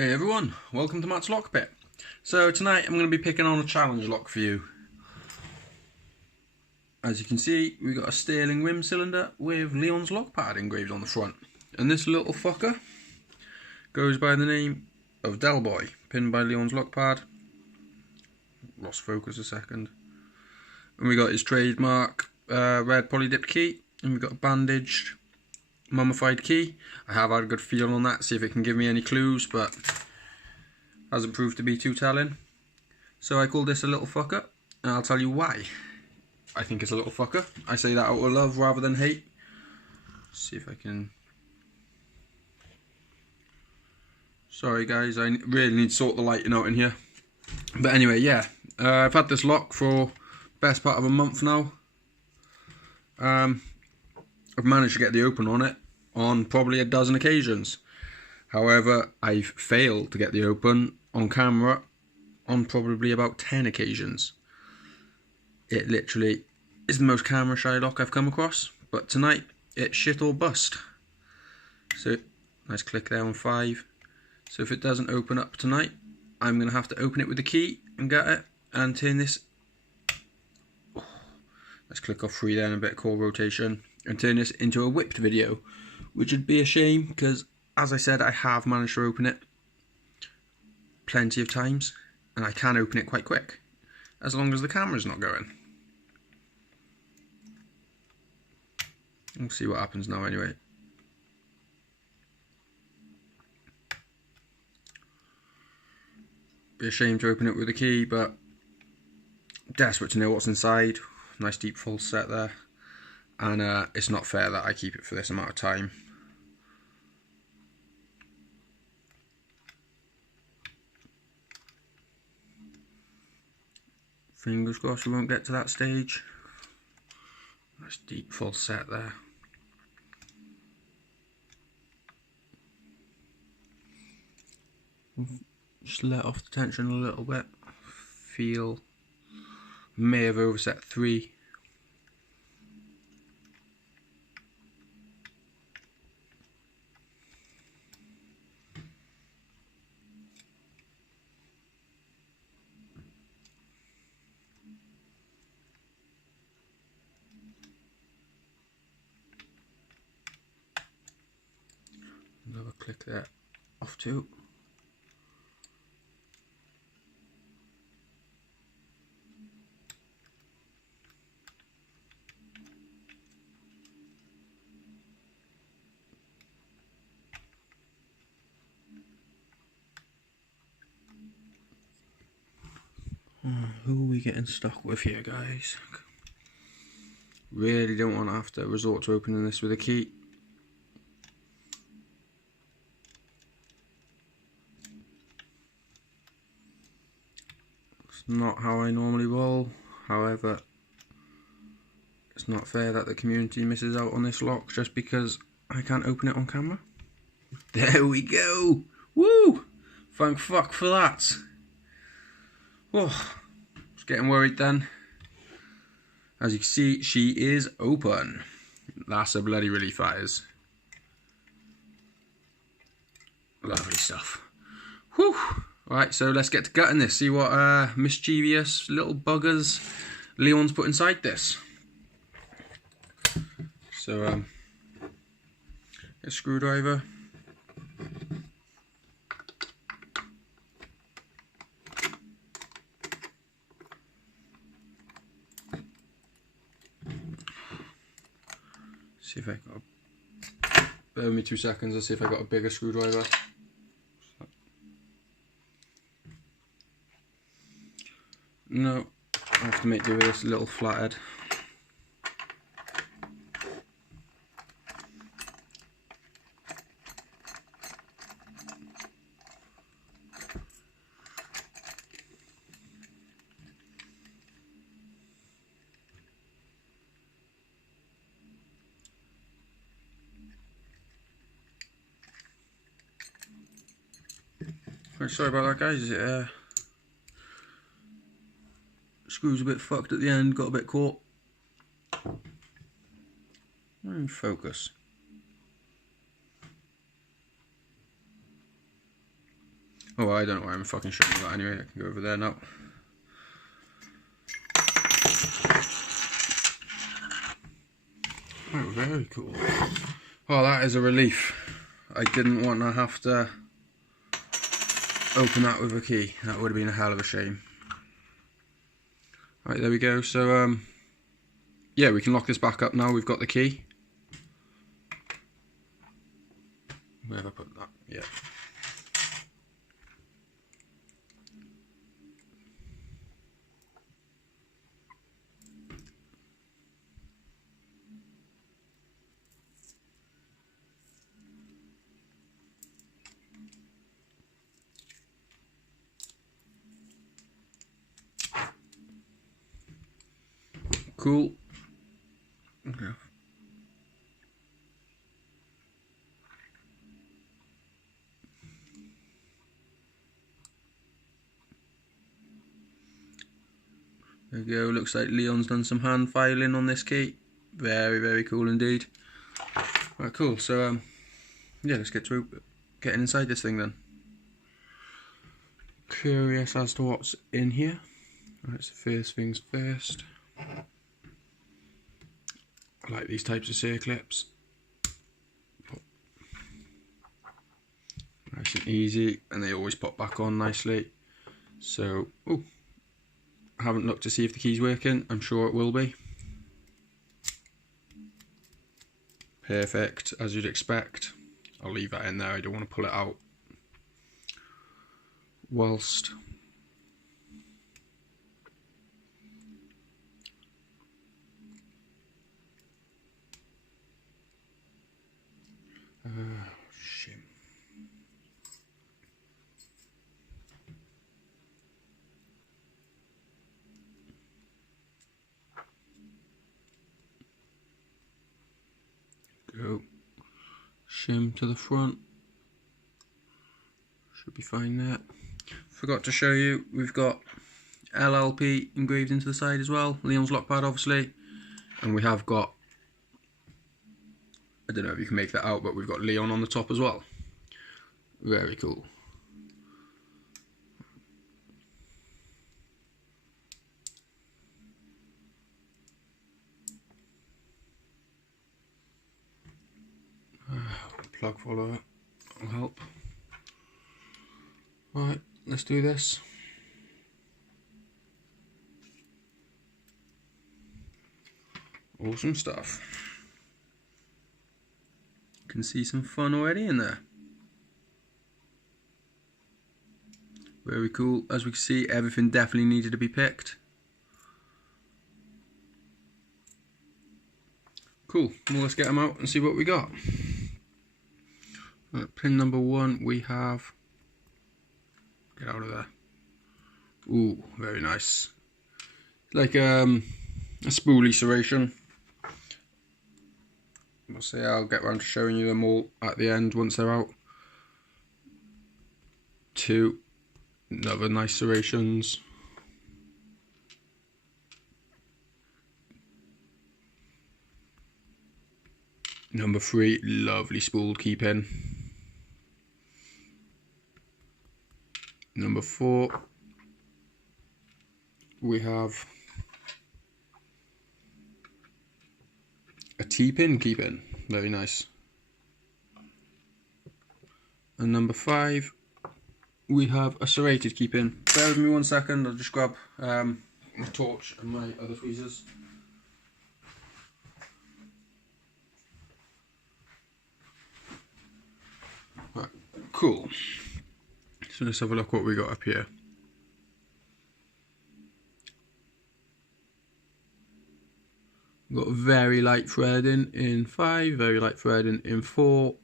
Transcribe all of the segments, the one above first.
Hey everyone, welcome to Matt's Lock Pit. So tonight I'm going to be picking on a challenge lock for you. As you can see, we've got a Sterling rim cylinder with Leon's lockpad engraved on the front. And this little fucker goes by the name of Del Boy, pinned by Leon's lockpad. Lost focus a second. And we got his trademark red poly-dipped key, and we've got a bandaged mummified key. I have had a good feel on that, see if it can give me any clues, but hasn't proved to be too telling. So I call this a little fucker, and I'll tell you why I think it's a little fucker. I say that out of love rather than hate. Let's see if I can... Sorry guys, I really need to sort the lighting out in here. But anyway, yeah, I've had this lock for best part of a month now. I've managed to get the open on it on probably a dozen occasions. However, I've failed to get the open on camera on probably about 10 occasions. It literally is the most camera shy lock I've come across. But tonight, it's shit or bust. So, nice click there on 5. So if it doesn't open up tonight, I'm going to have to open it with the key and get it and turn this... Let's click off 3 there and a bit of core rotation and turn this into a whipped video, which would be a shame because, as I said, I have managed to open it plenty of times and I can open it quite quick as long as the camera's not going. We'll see what happens now anyway. Be a shame to open it with a key, but desperate to know what's inside. Nice deep full set there, and it's not fair that I keep it for this amount of time. Fingers crossed we won't get to that stage. Nice deep full set there. Just let off the tension a little bit. Feel may have overset 3. Another click there, off 2. Who are we getting stuck with here, guys? Really don't want to have to resort to opening this with a key. It's not how I normally roll. However, it's not fair that the community misses out on this lock just because I can't open it on camera. There we go! Woo! Thank fuck for that. Whoa. Was getting worried then. As you can see, she is open. That's a bloody relief, that is. Lovely stuff. Whew. Right, so let's get to gutting this. See what mischievous little buggers Leon's put inside this. So, a screwdriver. See if I got bear with me 2 seconds, I'll see if I got a bigger screwdriver. No, I have to make do with this little flathead. Right, sorry about that, guys. Screw's a bit fucked at the end, got a bit caught. Focus. Oh, I don't know why I'm fucking showing you that anyway. I can go over there now. Oh, very cool. Oh, that is a relief. I didn't want to have to open that with a key. That would have been a hell of a shame. Right, there we go. So, yeah, we can lock this back up now. We've got the key. Where have I put that? Yeah. Cool. Okay. There we go. Looks like Leon's done some hand filing on this key. Very, very cool indeed. Right, cool. So, yeah, let's get to getting inside this thing then. Curious as to what's in here. Right, so first things first. I like these types of circlips. Nice and easy, and they always pop back on nicely. So, oh, I haven't looked to see if the key's working. I'm sure it will be. Perfect, as you'd expect. I'll leave that in there. I don't want to pull it out whilst shit. Go. Shim to the front. Should be fine there. Forgot to show you, we've got LLP engraved into the side as well. Leon's lockpad, obviously. And we have got, I don't know if you can make that out, but we've got Leon on the top as well. Very cool. Plug follower will help. Right, let's do this. Awesome stuff. Can see some fun already in there. Very cool. As we can see, everything definitely needed to be picked. Cool. Well, let's get them out and see what we got. Right, pin number 1, we have. Get out of there. Ooh, very nice. Like a spoolie serration. We'll see. I'll get around to showing you them all at the end once they're out. 2, another nice serrations. Number 3, lovely spooled keeping. Number 4, we have a T-pin keeping, very nice. And number 5, we have a serrated keeping. Bear with me 1 second, I'll just grab my torch and my other tweezers. Right, cool. So let's have a look what we got up here. We've got very light threading in 5, very light threading in 4.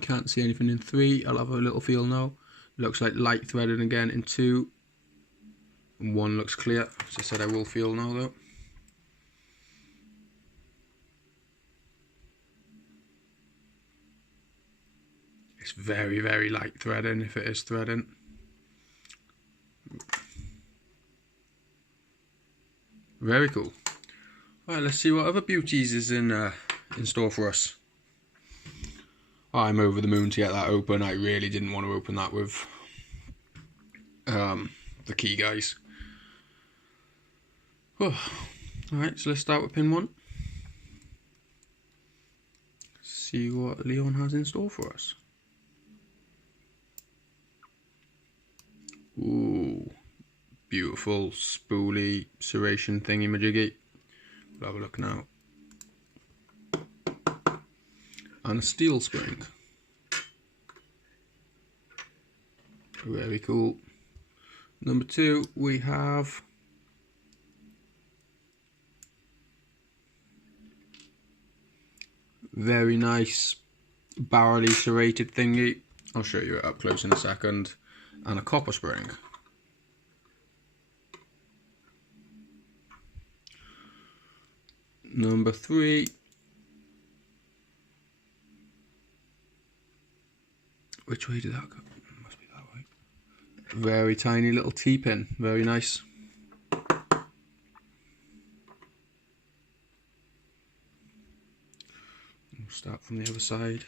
Can't see anything in 3. I'll have a little feel now. Looks like light threading again in 2. And 1 looks clear. As I said, I will feel now though. It's very, very light threading if it is threading. Very cool. Alright, let's see what other beauties is in store for us. I'm over the moon to get that open. I really didn't want to open that with the key, guys. Alright, so let's start with pin 1. See what Leon has in store for us. Ooh, beautiful spoolie serration thingy majiggy. We'll have a look now. And a steel spring. Very cool. Number 2, we have very nice barrelly serrated thingy. I'll show you it up close in a second. And a copper spring. Number 3, which way did that go? It must be that way. Very tiny little T-pin, very nice. We'll start from the other side.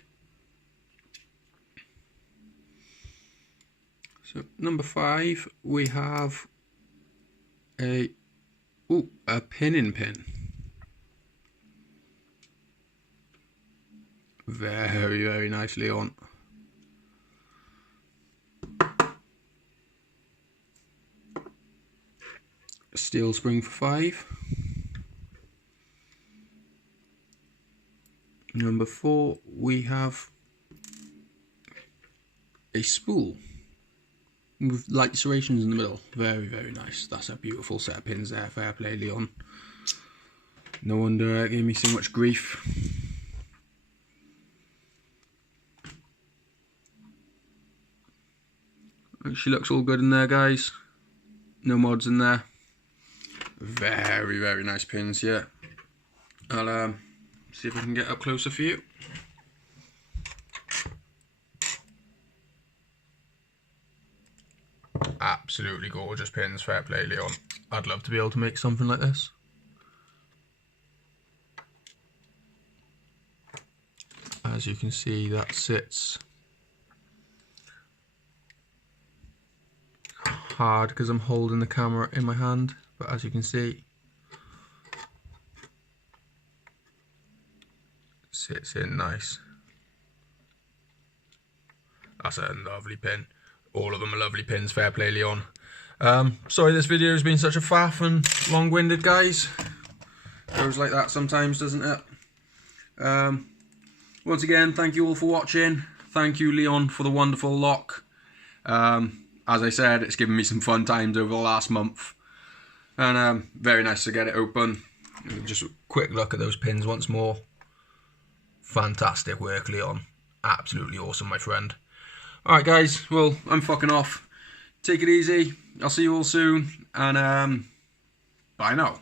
So number 5, we have a pin-in pin. Very, very nicely on. A steel spring for 5. Number 4, we have a spool with light serrations in the middle. Very, very nice. That's a beautiful set of pins there. Fair play, Leon. No wonder it gave me so much grief. She looks all good in there, guys. No mods in there. Very, very nice pins, yeah. I'll see if I can get up closer for you. Absolutely gorgeous pins, fair play, Leon. I'd love to be able to make something like this. As you can see, that sits hard because I'm holding the camera in my hand, but as you can see, sits in nice. That's a lovely pin. All of them are lovely pins, fair play, Leon. Sorry this video has been such a faff and long-winded, guys. Goes like that sometimes, doesn't it? Once again, thank you all for watching. Thank you, Leon, for the wonderful lock. As I said, it's given me some fun times over the last month. And very nice to get it open. Just a quick look at those pins once more. Fantastic work, Leon. Absolutely awesome, my friend. Alright, guys. Well, I'm fucking off. Take it easy. I'll see you all soon. And bye now.